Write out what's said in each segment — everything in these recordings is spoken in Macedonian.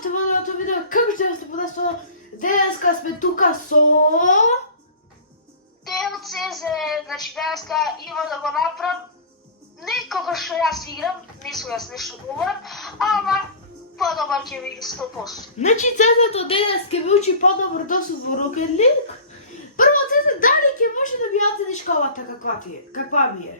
Здравейте, в новото видео. Как ще сте подестало? Денеска сме тука со... Делот се, значи денеска има да го направам не како што јас играм, не сум јас нешто говорам, ама подобар ќе ви 100%. Значи Цезето денес ќе ви учи по-добро досуд во Rocket League. Прво, Цеза, дали ќе може да ми оцениш колата каква ми е?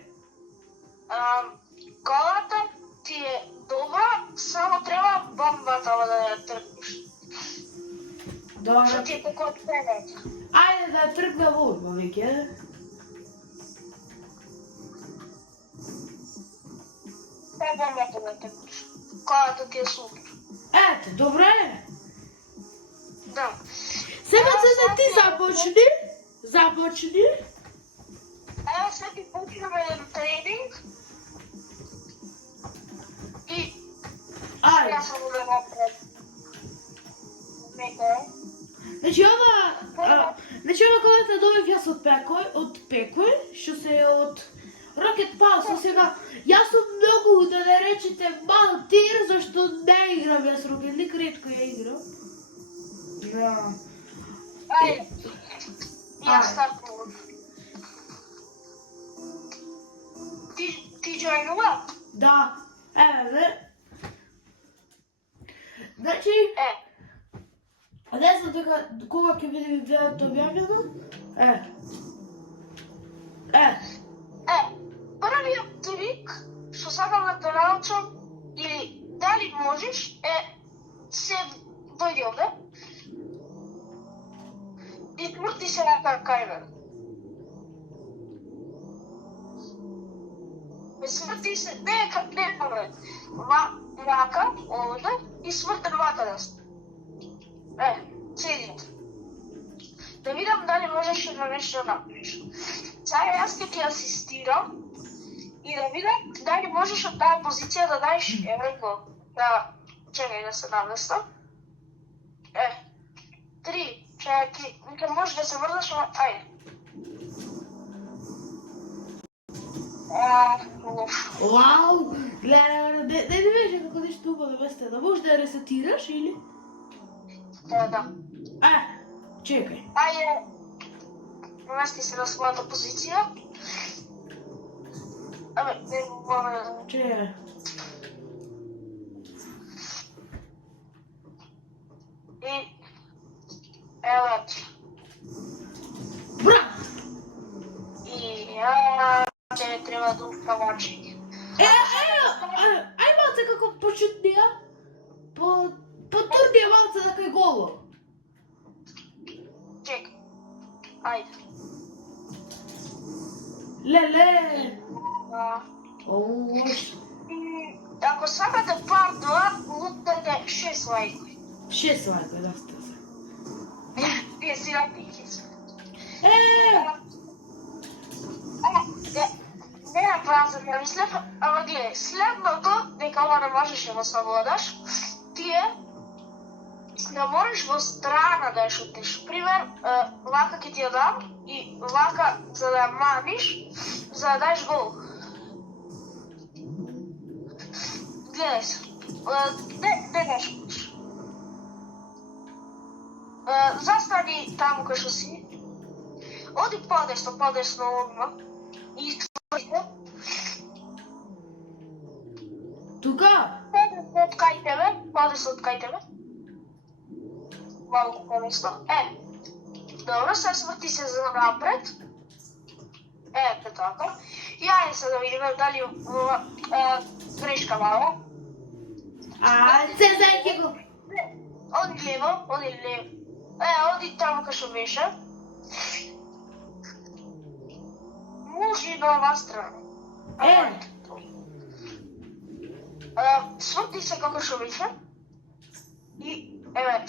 Колата ти е добра, само треба бомбата да ја тргнеш. Добро. Што ти е како од пенет. Ајде да тргнем урба, веќе. Е бомбата да тргнеш. Колата ти е супер. Ете, добре. Да. Сега, Цеза, ти започни. Започни. Ево сега ти почнеме еден тренинг. И Ајде. јас сам да направам. Нека е. Значи ова колата доаѓа од Пекој, што се е од Rocket Pulse. Сега, јас сум многу, да не речете, мал тир, зашто не играм јас Rocket League, ретко ја играм. Да. Ајде. Јас стартувам. Ти джоинува? Да. Еве. Значи, не знам дека кога ќе биде видеото објавено. Првиот трик што сакам да те научам или дали можеш се дојди овде и тврти се на кај мене. Смрти се, не помре, вака овде и смртен вака десно. Седите. Да видам дали можеш да нешто да направиш. Сега јас ќе ти асистирам и да видам дали можеш од таа позиција да даеш еврено. Да, чекај да се наместам. 3, чекај, вика можеш да се врнеш, ама ајде. Лошо. Вау! Гледа, не беше како нешто убаво место. Да можеш да ја ресетираш или? Да. Чекај. Ајде, намести се на својата позиција. Не мора. Чекај. И ево ти. Брат! И тебе треба да успавачи. Ај малце како почутнија. Потурнија малце да кај голо. Чекай. Ајде. Леле! Ош. Ако сакате пар 2, лутнете 6 лајкови. 6 лајкови, да сте се. Вие си напиките. Не направам за да мислев, ама гледај, следното, дека ова не можеш да го savladаш, ти е да можеш во страна да ја шутнеш. Пример, вака ќе ти ја дам и вака за да ја маниш, за да даеш гол. Гледај се. Не да шутнеш. Застани таму кај што си. Оди подесно одма. И твоите. Тука? Подесно од кај тебе. Малку подесно. Добро, сега сврти се за напред. Ете така. И ајде се да видиме дали грешка мало. Цезај ќе го... Оди лево. Оди таму кај што беше. Може и на оваа страна. Сврти се како што беше. И еве.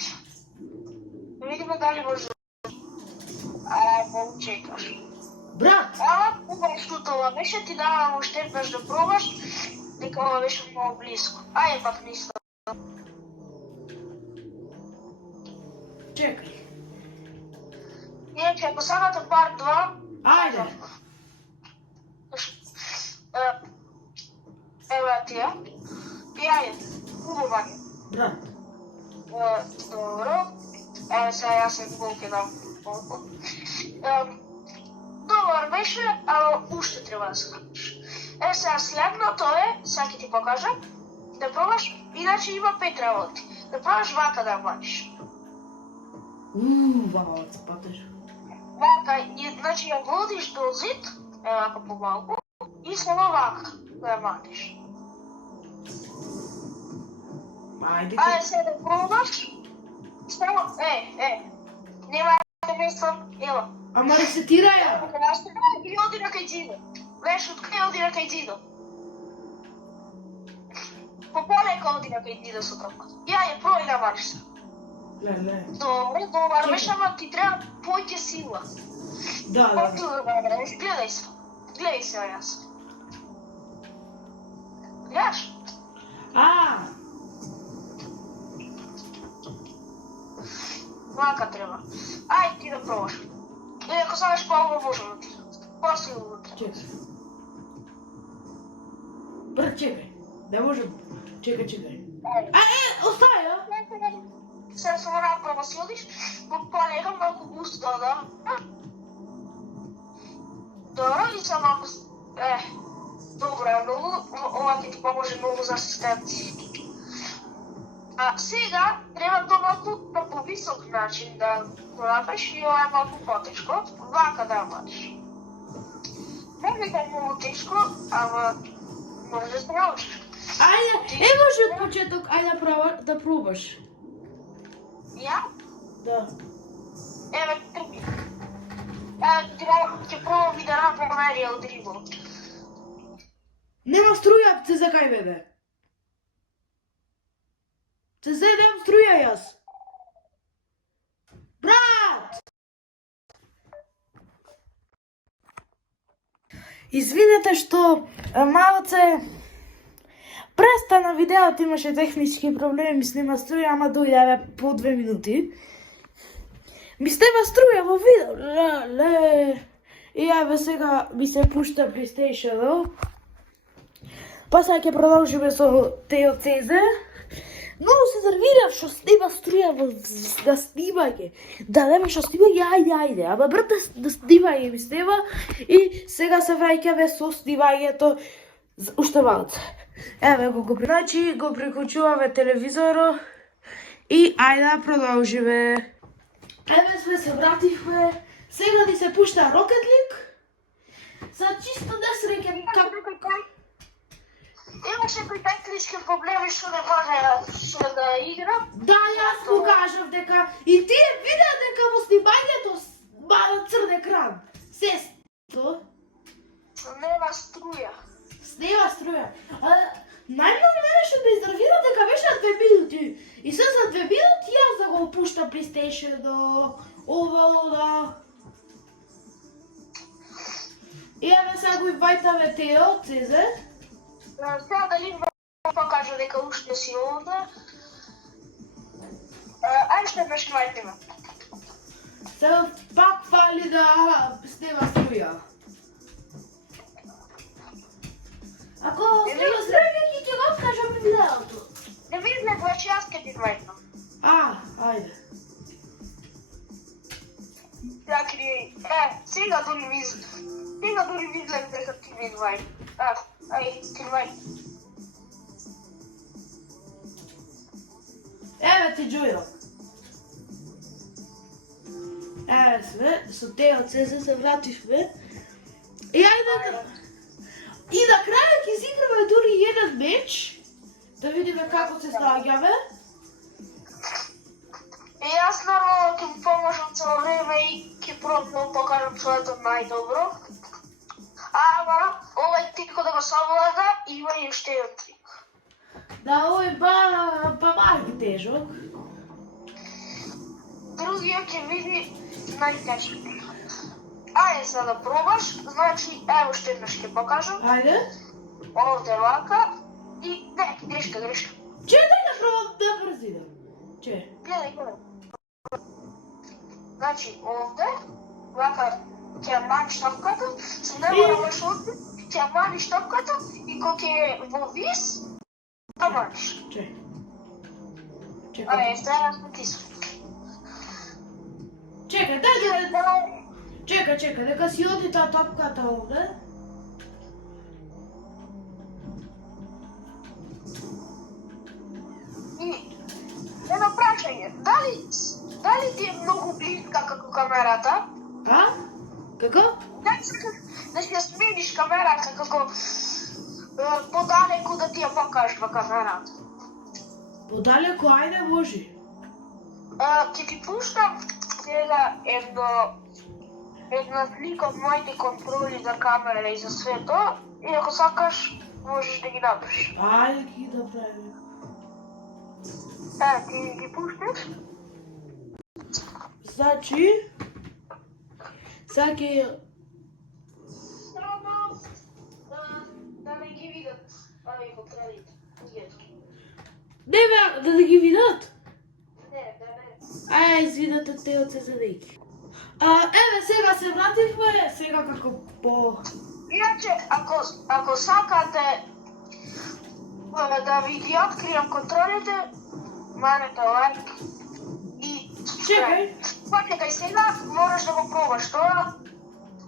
Да видиме дали може да чекаш. Брат! Кога штутова беше, ти дава уште еднаш да пробаш, дека ова беше многу близко. Ајде пак нисам. Чекај. Иначе, ако сакате пар 2... Ајде! Ева ти ја. И ајде, убава. Брат! Dobro. Сега јас се голки дам колку. Добар беше, ама уште треба да скапиш. Сега следното е, сега ќе ти покажам, да пробаш, иначе има 5 работи. Да пробаш вака да вадиш. Вау, патеш. Вака, значи ја водиш до зид, вака помалку, и само вака да ја вадиш. Ајде. Ајде сега да пробаш. Само, нема да мислам, ева. Ама ресетира ја. И оди на кај дзидо. Леш откри оди на кај дзидо. Пополека оди на кај дзидо со топката. Ја пробај да вадиш се. Ле. Добар беше, ама ти треба поќе сила. Да. Гледај се. Гледај се јас. Гледаш? Вака треба. Ајде ти да пробаш. Или ако сакаш по-убаво може да ти. По-силно да треба. Чекај. Брат, чекај. Не можем. Чекај. Остави, а? Сега само направо си одиш, полека малку густо, да. Добро, и само малку... добро е многу, ова ќе ти поможе многу за асистенци. А сега треба тоа малку на повисок начин да го направиш и ова е малку потешко. Вака да ја вадиш. Не да е многу тешко, ама може да се научиш. Ајде, може од почеток, ајде да пробаш. Ја? Да. Еве, трпи. Ќе пробам и да направам аеријал дрибл. Нема струја, се закај бебе. Се немам струја јас. Брат! Извинете што малце престана видеото, имаше технички проблеми, снима струја, ама дојде по 2 минути. Ми снема струја во видео, И јаве сега ми се пушта PlayStation. Па сега ќе продолжиме со Тео Цезе. Многу се нервирав што снима струја да снимање. Да нема што снимање, ајде. Ама брат да снимање ми снема и сега се враќаме со снимањето уште малце. Еве го значи го приклучуваме телевизорот и ајде да продолжиме. Еве сме се вративме. Сега ни се пушта Rocket League. За чисто несреќен како... Имаше кои технички проблеми што не може да игра. Да, јас му кажав дека и тие видеа дека во снимањето мала црн екран. Сесто. Нема струја. Снема струја. Најмногу мене што ме изнервира дека беше 2 минути. И се за 2 минути јас да го пуштам PlayStation до ова. И еве сега го инвајтаме Тео Цезе. Сега дали покажа дека уште си овде. Ајде што беше мајтиме. Сега пак фали да снема струја. Ако снема струја, ќе го откажам видеото. Не видне, значи јас ке ти мајтам. Ајде. Такри, сега дури видлем дека ти ми инвајт. Ти инвајт. Еве ти Джојо. Еве сме, со Тео Цезе се вративме. И ајде и на крај ќе изиграме дури еден меч. Да видиме како се снаѓаме. И јас нормално ќе му поможам цело време и ќе пробам покажам своето најдобро. Ама, овој тико да го совлада, има и уште еден трик. Да, овој па малки тежок. Другиот ќе види најтежок. Ајде сега да пробаш, значи, ево уште еднаш ќе покажам. Ајде. Овде вака и не, грешка. Дај да пробам да брзидам. Гледај. Значи, овде, вака ќе маниш топката, со него рамаш овде, ќе маниш топката и кога ќе во вис, да маниш. Чекай, зараз натисну. чекай, чекай, нека си оди таа топката овде. И едно прашање, дали ти е многу близка како камерата? А? Како? Дали сакаш да си ја смениш камерата како подалеку да ти ја покажеш во камерата? Подалеку, ајде, може. Ќе ти пуштам сега една слика од моите контроли за камера и за све тоа, и ако сакаш, можеш да ги направиш. Ајде ги да правим. Ти ги пушташ? Значи, сега ќе... Само да не ги видат овие контролите. Не бе, да ги видат. Не, да не. Ај, извинете те од СЗД. Еве, сега се вративме, сега како по... Иначе, ако сакате да ви ги откријам контролите, манете лайк и Чекај, Почекај сега, мораш да го пробаш тоа.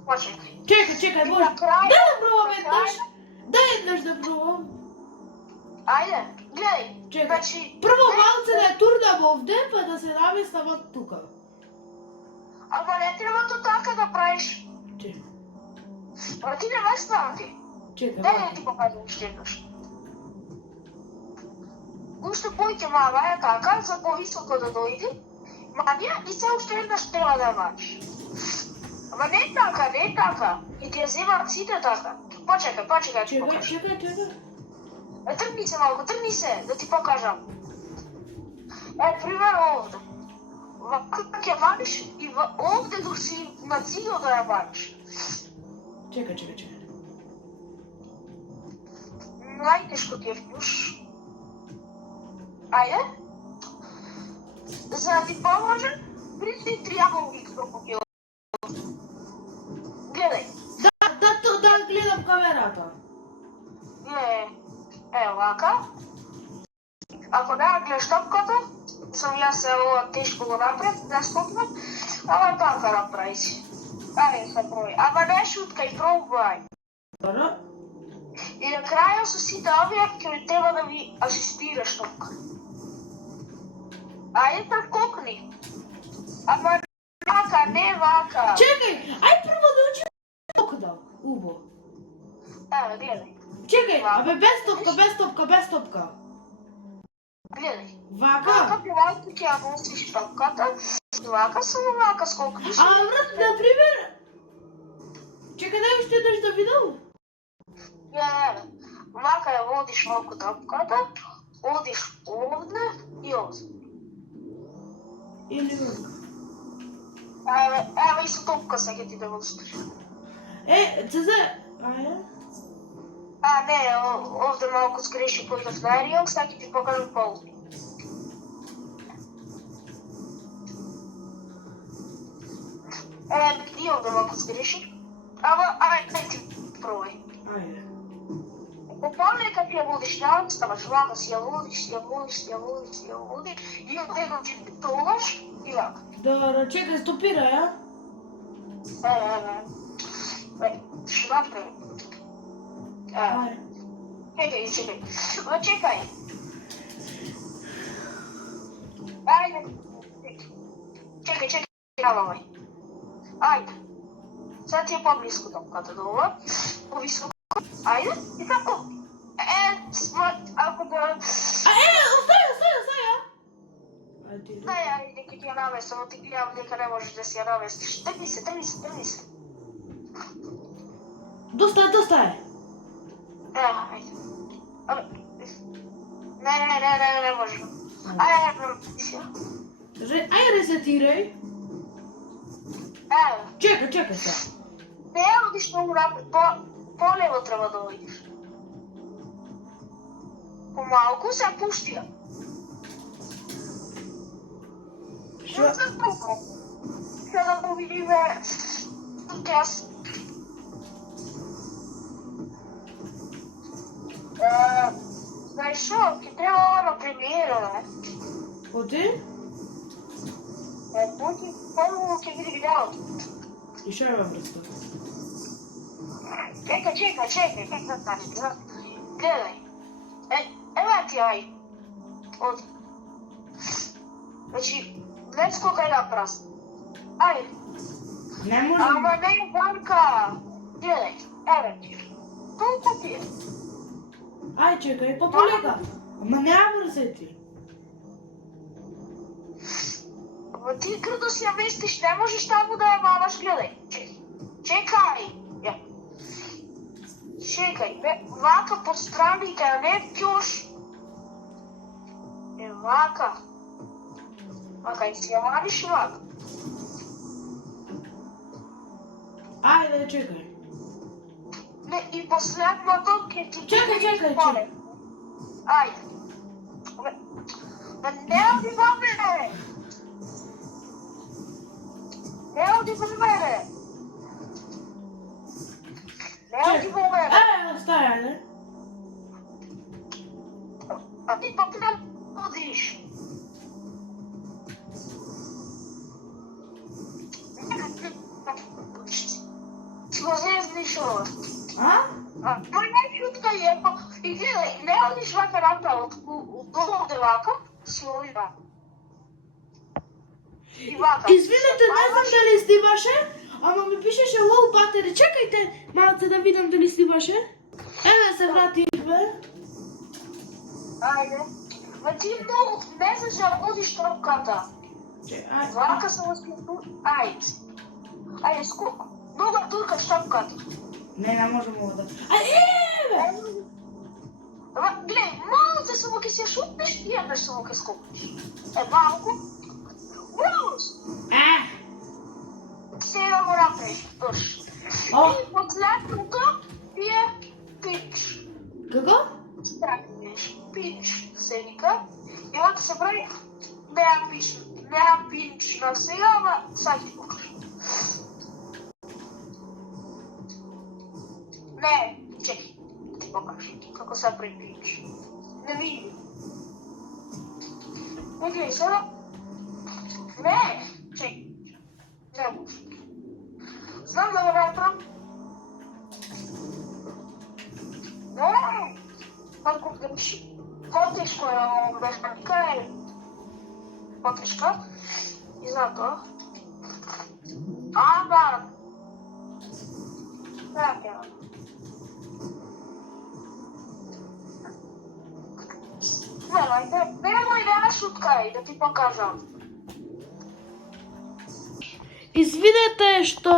Почекај. чекај, И може. на крај, Дај да пробам на еднаш. крај- Дај еднаш да пробам. Ајде, гледај. Чекај. Значи, Прво малце да ја турнам овде, па да се наместам од тука. ама не треба то така да правиш. Чекај, Ама ти не ме ставати. чекај. Дај да ти покажам уште еднаш. Уште поќе мала е така, за повисоко да дојде. Манија и се уште еднаш треба да ја мачиш. Ама не е така. И ти ја земаат сите така. Почекај, да ти покажам. Чекај. Тргни се малку, тргни се, да ти покажам. Пример овде. Вака ќе вадиш и овде док си на цигел да ја вадиш. Чекај. Најтешко ти е вкуш. Ајде. За да ти поможе, присни триаголник како ќе. Гледај. Да гледам камерата. Вака. Ако не гледаш топката, сам јас ова тешко го напред, да стопнам, ама така направи си. Ајде се проби. Ама не шуткај, пробај. Добро. И на крајот со сите овие ќе ми треба да ми асистираш топка. Ајде да скокни. Ама вака, не вака. Чекај, ај прво да учим токда. Убо. Еве, гледај. Чекај, абе без топка. Гледај. Вака? Вака пилајте ќе ја носиш топката. Вака само вака скокниш. Брат, например... Чекај, дај уште еднаш да видам. Вака ја водиш малку топката, одиш овде и овде. Или вака. Еве исто топка се ќе ти демонстрирам. Цезе... Ајде. Не, овде малку сгреши појдов на Арион, сега ќе ти покажам полни. И овде малку сгреши. Ама, ајде ти пробај. Ајде. Попомни кога ти ја водиш на ставаш вака, си ја водиш, и овде го ти пробаш и вака. Добро, чекај, стопира, ја? Што направи? Чекај. Чекај. Ајде. Чекај. Ајде. Сега ти е по-близко топката до ова. Повисоко. Ајде. И како? Ако да... Остави, ја. Ајде. Ајде, ќе ти ја наместам, но ти гледам дека не можеш да си ја наместиш. Тргни се. Доста е. Ајде. Не може. Ајде, Ајде, ресетирај. Чекај сега. Не одиш многу напред, полево треба да одиш. Помалку се пушти ја. Сега да видиме тез. Знаеш што, ќе треба ова на премиера, не? Оти? Пути, по-моему, ќе види видео. И що я вам представя? Чекай, как да стане? Гледай. Ева ти ај. Од. Значи, гледай сколько е напрасно. Ајде. Не може. Ама не, Банка. Гледай, еве ти. Толку ти е. Ай, чекай, по-полека. Ама няма вързети. Ама ти грдо си я местиш, не можеш таму да я мамаш, гледай. Чекај. Ја. Чекај, бе, вака по страните, а не пјуш. Вака. Вака, и си ја мамиш вака. Айде, чекай. Не, и последното ќе ти... Чекай. Ајде. Бе, не оди во мене! Не оди во мене! Не оди во мене! Стай, айде. А ти пак не одиш. Ти го зезниш ова. А? Мој не шутка е, и гледај, не одиш вака направо, овде вака, си оди вака. И вака. Извинете, не знам дали снимаше, ама ми пишеше low battery. Чекайте малце да видам дали снимаше. Еве се вратихме. Ајде. Ма ти многу не знаеш да водиш тропката. Ајде. Вака се възпиту. Ајде. Ајде, скоко. Много туркаш тропката. Не можем ovo da... Еве! Ама, гледај, малце само ќе се шутнеш и еднаш само ќе скокнеш. Малку. Браус! Сега го направиш, тош. И последното ти е пич. Како? Страхнеш. Пич се вика. И вака се прави неа пич на сега, ама сад ти покажам. Не, чекай, ти покажам како се прави пич. Не види. Не гледай сега. Не, чекай. Не може. Знам да го направам. Не! Ако греши. По-тежко е ovo bez panika je по-тежко. И затоа. Ама! Така. Немој да шуткај, да ти покажам. Извинете што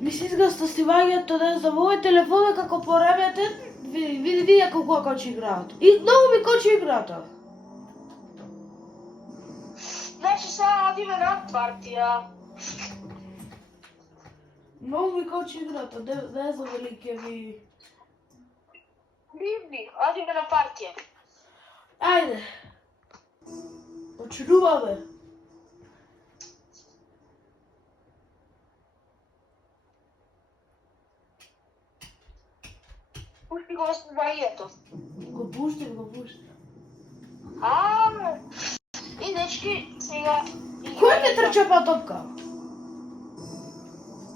ми се изгаста снимањето, не знам, овој телефон е како пореметен, види како кочи играта. И многу ми кочи играта. Значи сега одиме на партија. Многу ми кочи играта, не знам дали ќе ми... Ливни, одиме на партија. Ајде. Почнуваме. Пушти го снимањето. Го пуштим. И дечки, сега... Кој ме трча па топка?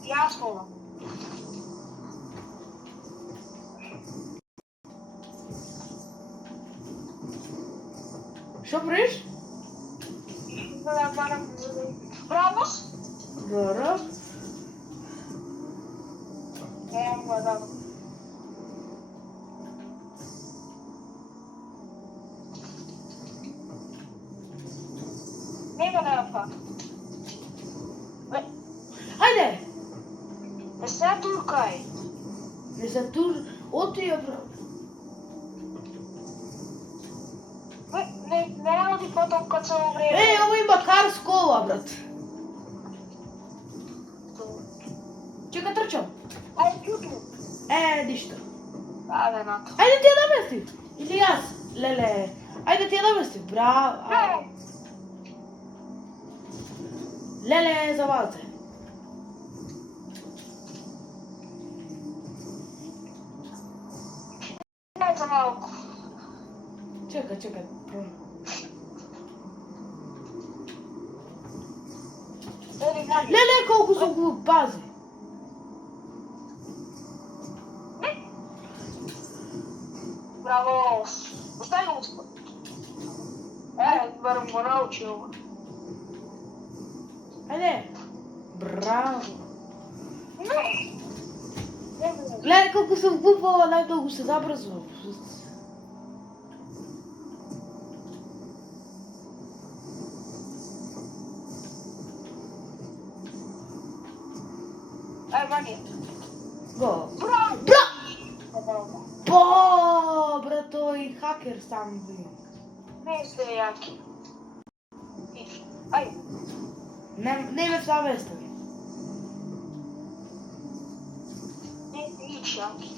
Јас мога. Што правиш? Да барам... Бравос? Добро. Ево, да. Нема да ја фак. Ајде. Не се туркај. Не се тур... Оти ја прави. Не оди по топка цело време. Ово има кар с кола, брат. Чека, трчам. Ајде, чуту. Ништо. Ајде, нато. Ајде ти ја наместим. Или јас. Леле. Ајде ти ја наместим. Браво. Леле, завалце. Не за малку. Чекай. Леле, колко съм глуп, пази. Браво! Остави го спът. Барам го научил. Айде. Браво. Не! Гледай колко съм глупала, най-дълго се забръзва. Ваня. Го. Браво! Браво! По, брат, той хакер сам ви. Не сте яки. Ай! Не ме съвестали. Не сте яки.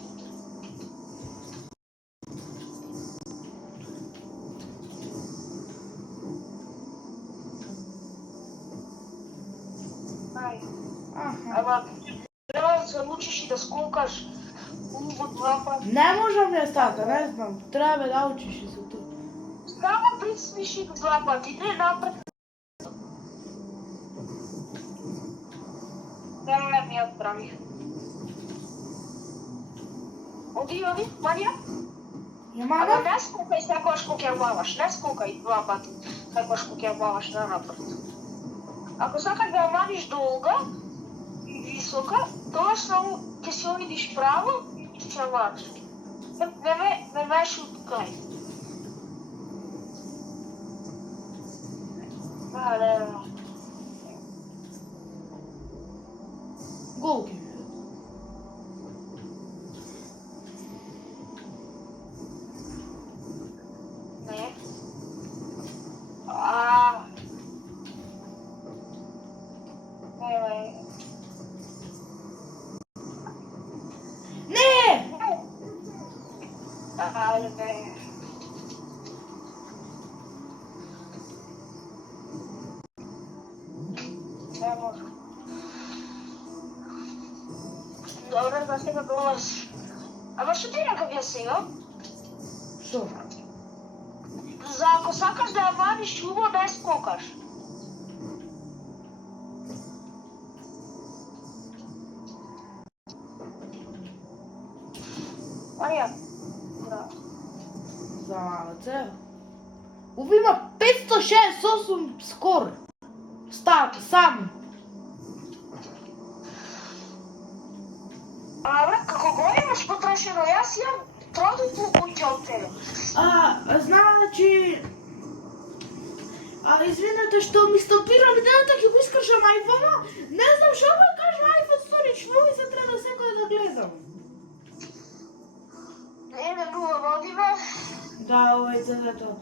Ай! Ама трябва да се учиш и да скулкаш от два пъти. Не можам да стака, не знам. Трябва да учиш и се тук. Само присвиши до два пъти, не напред. Не ми отправих. Оди, Мария. Ама Мама? не скукай сякаш кукерваваш, не скукай два пъти, сякаш кукерваваш напред. Ако сакаш да вадиш долга и висока, тоа само ќе се видиш право и ќе вадиш. Не ме шуткај. Да. Голки. Не. Не! Не. Не може. Добре, да сега долаз. Ама што ти рекав ја сега? Що? За ако сакаш да ја вадиш убо, не скокаш. Марија. Да. За цел. Има 568 скор. Стат, сам. Абе, како го имаш потрошено, јас имам тродупо куќа од тебе. Значи... извинете што ми стопира видеото, ќе го искажам iPhone-а. Не знам што ме кажа iPhone Storage, мој се треба секој да гледам. Не води ме. Да, овој цедето.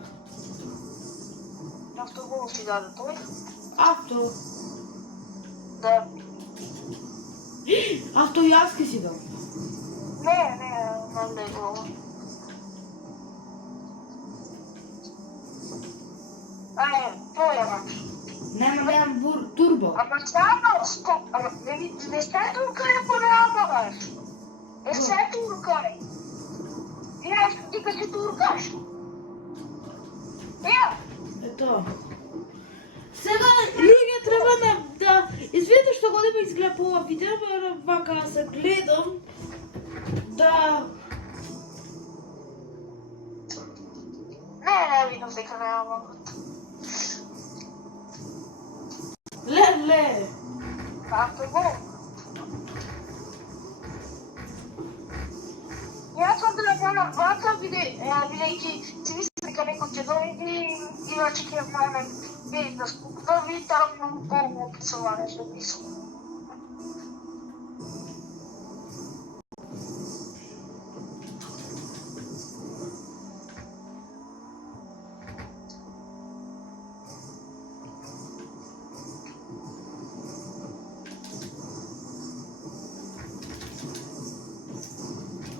Автогол си даде тој. Авто. Да. Авто и аз ке си дам. Не го. Тоа е мач. Немам турбо. Ама само скоп, ама не сте туркај ако не амагаш. Не се туркај. Ти ка си туркаш. Ето. Сега луѓе треба да извинете што година изгледа по ова видео, вака се гледам да Не видам дека не амагат. ле. Автогол. Јас сум да правам вака, бидејќи си мислам дека некој ќе дојде, иначе ќе правам без да спукнам и таму полно описување што мислам.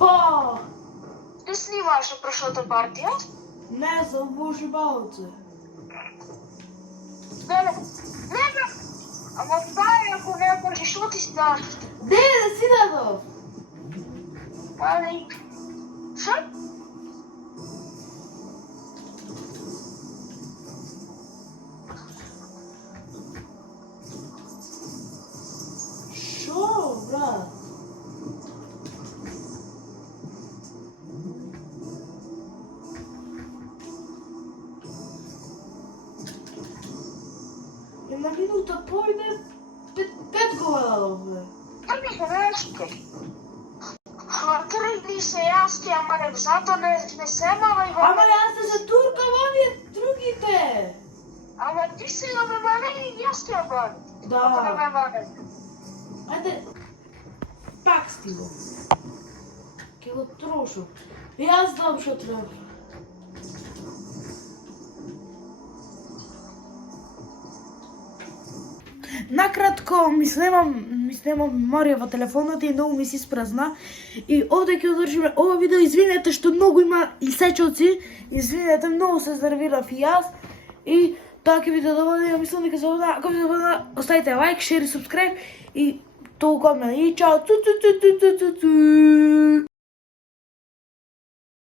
О! Ти снимаш прошлата партија? Не, за ужибалце. Не. Ама стај, ако не можеш, што ти сташ? Де да си дадов? Али... Шо? брат. Jedna minuta pojde, pet govorov. Prvi hreške. Trgni se jasti, ама zato ne semava го. Ама јас да се туркам овие другите. Ама ти си го ме мане и јас ти обан. Да. Не ме мане. Ајде, пак стиго. Ке го трошу. Јас знам што треба. Накратко, ми снимам Марија во телефонот и многу ми се испразна. И овде ќе одржиме ова видео. Извинете што многу има исечоци. Извинете, многу се знервирав и јас. И тоа ќе ви доводи, мислам дека ако ви доводи, оставите лайк, шер и субскрайб и толку од мене. И чао. Цу, цу, цу, цу, цу, цу, цу.